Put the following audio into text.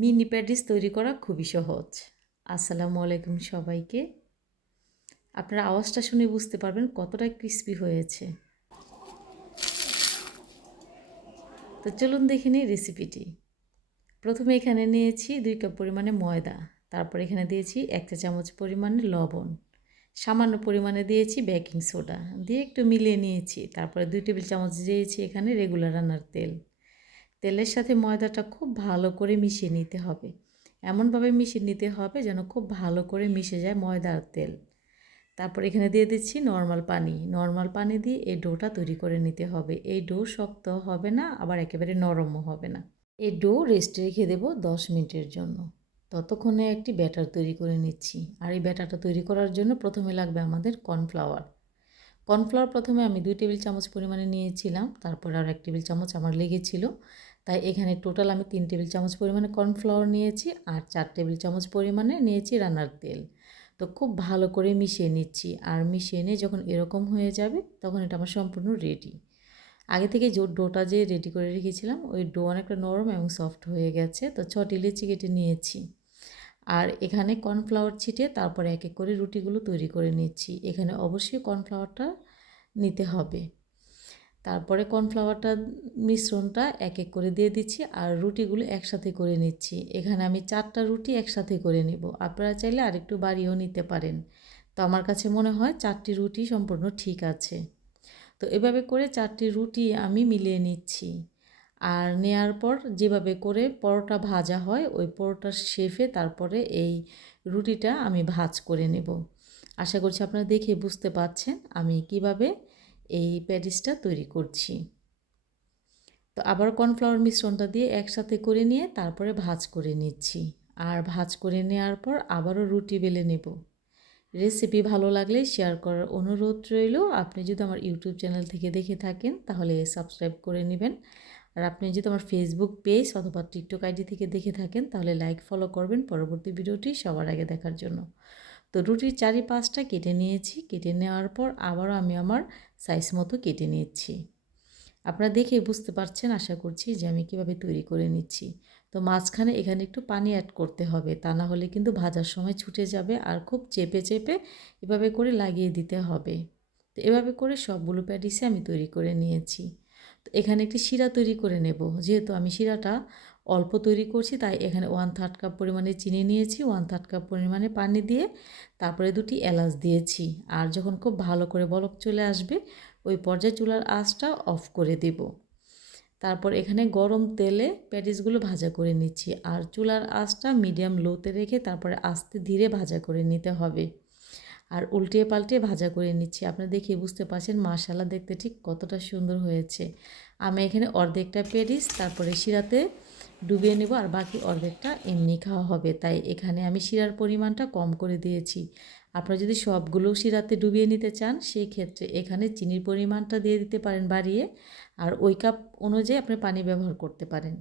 Mini pedis তৈরি করা খুবই সহজ। আসসালামু আলাইকুম সবাইকে। আপনারা আওয়াজটা শুনে বুঝতে পারবেন কতটা ক্রিস্পি হয়েছে। তো চলুন দেখে নিই রেসিপিটি। প্রথমে এখানে নিয়েছি দুই কাপ পরিমাণে ময়দা, তারপর এখানে দিয়েছি এক চা চামচ পরিমাণে লবণ। সামান্য পরিমাণে দিয়েছি বেকিং সোডা, দিয়ে একটু মিলিয়ে নিয়েছি, তারপরে দুই টেবিল চামচ দিয়েছি এখানে রেগুলার রান্নার তেল। তেলের সাথে ময়দাটা খুব ভালো করে মিশিয়ে নিতে হবে। এমনভাবে মিশিয়ে নিতে হবে যেন খুব ভালো করে মিশে যায় ময়দা আর তেল। তারপর এখানে দিয়ে দিচ্ছি নর্মাল পানি। নর্মাল পানি দিয়ে এই ডোটা তৈরি করে নিতে হবে। এই ডো শক্ত হবে না, আবার একেবারে নরমও হবে না। এই ডো রেস্টে রেখে দেবো দশ মিনিটের জন্য। ততক্ষণে একটি ব্যাটার তৈরি করে নিচ্ছি। আর এই ব্যাটারটা তৈরি করার জন্য প্রথমে লাগবে আমাদের কর্নফ্লাওয়ার। কর্নফ্লাওয়ার প্রথমে আমি দুই টেবিল চামচ পরিমাণে নিয়েছিলাম। তারপর আর এক টেবিল চামচ আমার লেগেছিল। তাই এখানে টোটাল আমি তিন টেবিল চামচ পরিমাণে কর্নফ্লাওয়ার নিয়েছি আর চার টেবিল চামচ পরিমাণে নিয়েছি রান্নার তেল। তো খুব ভালো করে মিশিয়ে নিচ্ছি আর মিশিয়ে নিয়ে যখন এরকম হয়ে যাবে তখন এটা আমার সম্পূর্ণ রেডি আগে থেকে যে ডোটা যে রেডি করে রেখেছিলাম ওই ডো অনেকটা নরম এবং সফট হয়ে গেছে। তো ছটি লিচি কেটে নিয়েছি আর এখানে কর্নফ্লাওয়ার ছিটিয়ে তারপরে এক এক করে রুটিগুলো তৈরি করে নিচ্ছি। এখানে অবশ্যই কর্নফ্লাওয়ারটা নিতে হবে। তারপরে কর্নফ্লাওয়ারটা মিশ্রণটা এক এক করে দিয়ে দিচ্ছি আর রুটিগুলো একসাথে করে নিচ্ছি। এখানে আমি চারটা রুটি একসাথে করে নিব। আপনারা চাইলে আরেকটু বাড়িয়েও নিতে পারেন। তো আমার কাছে মনে হয় চারটি রুটি সম্পূর্ণ ঠিক আছে। তো এভাবে করে চারটি রুটি আমি মিলিয়ে নিচ্ছি। আর নেয়ার পর যেভাবে করে পরোটা ভাজা হয়, ওই পরোটার শেফে তারপরে এই রুটিটা আমি ভাজ করে নেব। আশা করছি আপনারা দেখে বুঝতে পাচ্ছেন আমি কীভাবে এই প্যাডিসটা তৈরি করছি। তো আবার কর্নফ্লাওয়ার মিশ্রণটা দিয়ে একসাথে করে নিয়ে তারপরে ভাজ করে নিচ্ছি। আর ভাজ করে নেওয়ার পর আবারও রুটি বেলে নেব। রেসিপি ভালো লাগলে শেয়ার করার অনুরোধ রইল। আপনি যদি আমার ইউটিউব চ্যানেল থেকে দেখে থাকেন, তাহলে সাবস্ক্রাইব করে নেবেন। আর আপনি যদি আমার ফেসবুক পেজ অথবা টিকটক আইডি থেকে দেখে থাকেন, তাহলে লাইক, ফলো করবেন পরবর্তী ভিডিওটি সবার আগে দেখার জন্য। তো রুটির চারি পাঁচটা কেটে নিয়েছি। কেটে নেওয়ার পর আবারও আমি আমার সাইজ মতো কেটে নিচ্ছি। আপনারা দেখে বুঝতে পারছেন আশা করছি যে আমি কীভাবে তৈরি করে নিচ্ছি। তো মাঝখানে এখানে একটু পানি অ্যাড করতে হবে, তা না হলে কিন্তু ভাজার সময় ছুটে যাবে আর খুব চেপে চেপে এভাবে করে লাগিয়ে দিতে হবে। তো এভাবে করে সবগুলো প্যাটিসে আমি তৈরি করে নিয়েছি। তো এখানে একটি শিরা তৈরি করে নেব। যেহেতু আমি শিরাটা অল্প তৈরি করছি, তাই এখানে ওয়ান থার্ড কাপ পরিমাণে চিনি নিয়েছি ওয়ান থার্ড কাপ পরিমাণে পানি দিয়ে তারপরে দুটি এলাচ দিয়েছি। আর যখন খুব ভালো করে বলক চলে আসবে, ওই পর্যায়ে চুলার আঁচটা অফ করে দেব। তারপর এখানে গরম তেলে প্যাটিসগুলো ভাজা করে নিচ্ছি। আর চুলার আঁচটা মিডিয়াম লোতে রেখে তারপরে আস্তে ধীরে ভাজা করে নিতে হবে। আর উল্টিয়ে পাল্টে ভাজা করে নিচ্ছি। আপনারা দেখে বুঝতে পারছেন মাশালা দেখতে ঠিক কতটা সুন্দর হয়েছে। আমি এখানে অর্ধেকটা প্যাটিস, তারপরে শিরাতে ডুবিয়ে নেব আর বাকি অর্ধেকটা এমনি খাওয়া হবে। তাই এখানে আমি শিরার পরিমাণটা কম করে দিয়েছি। আপনারা যদি সবগুলো শিরাতে ডুবিয়ে নিতে চান সেই ক্ষেত্রে এখানে চিনির পরিমাণটা দিয়ে দিতে পারেন বাড়িয়ে। আর ওই কাপ অনুযায়ী আপনি পানি ব্যবহার করতে পারেন।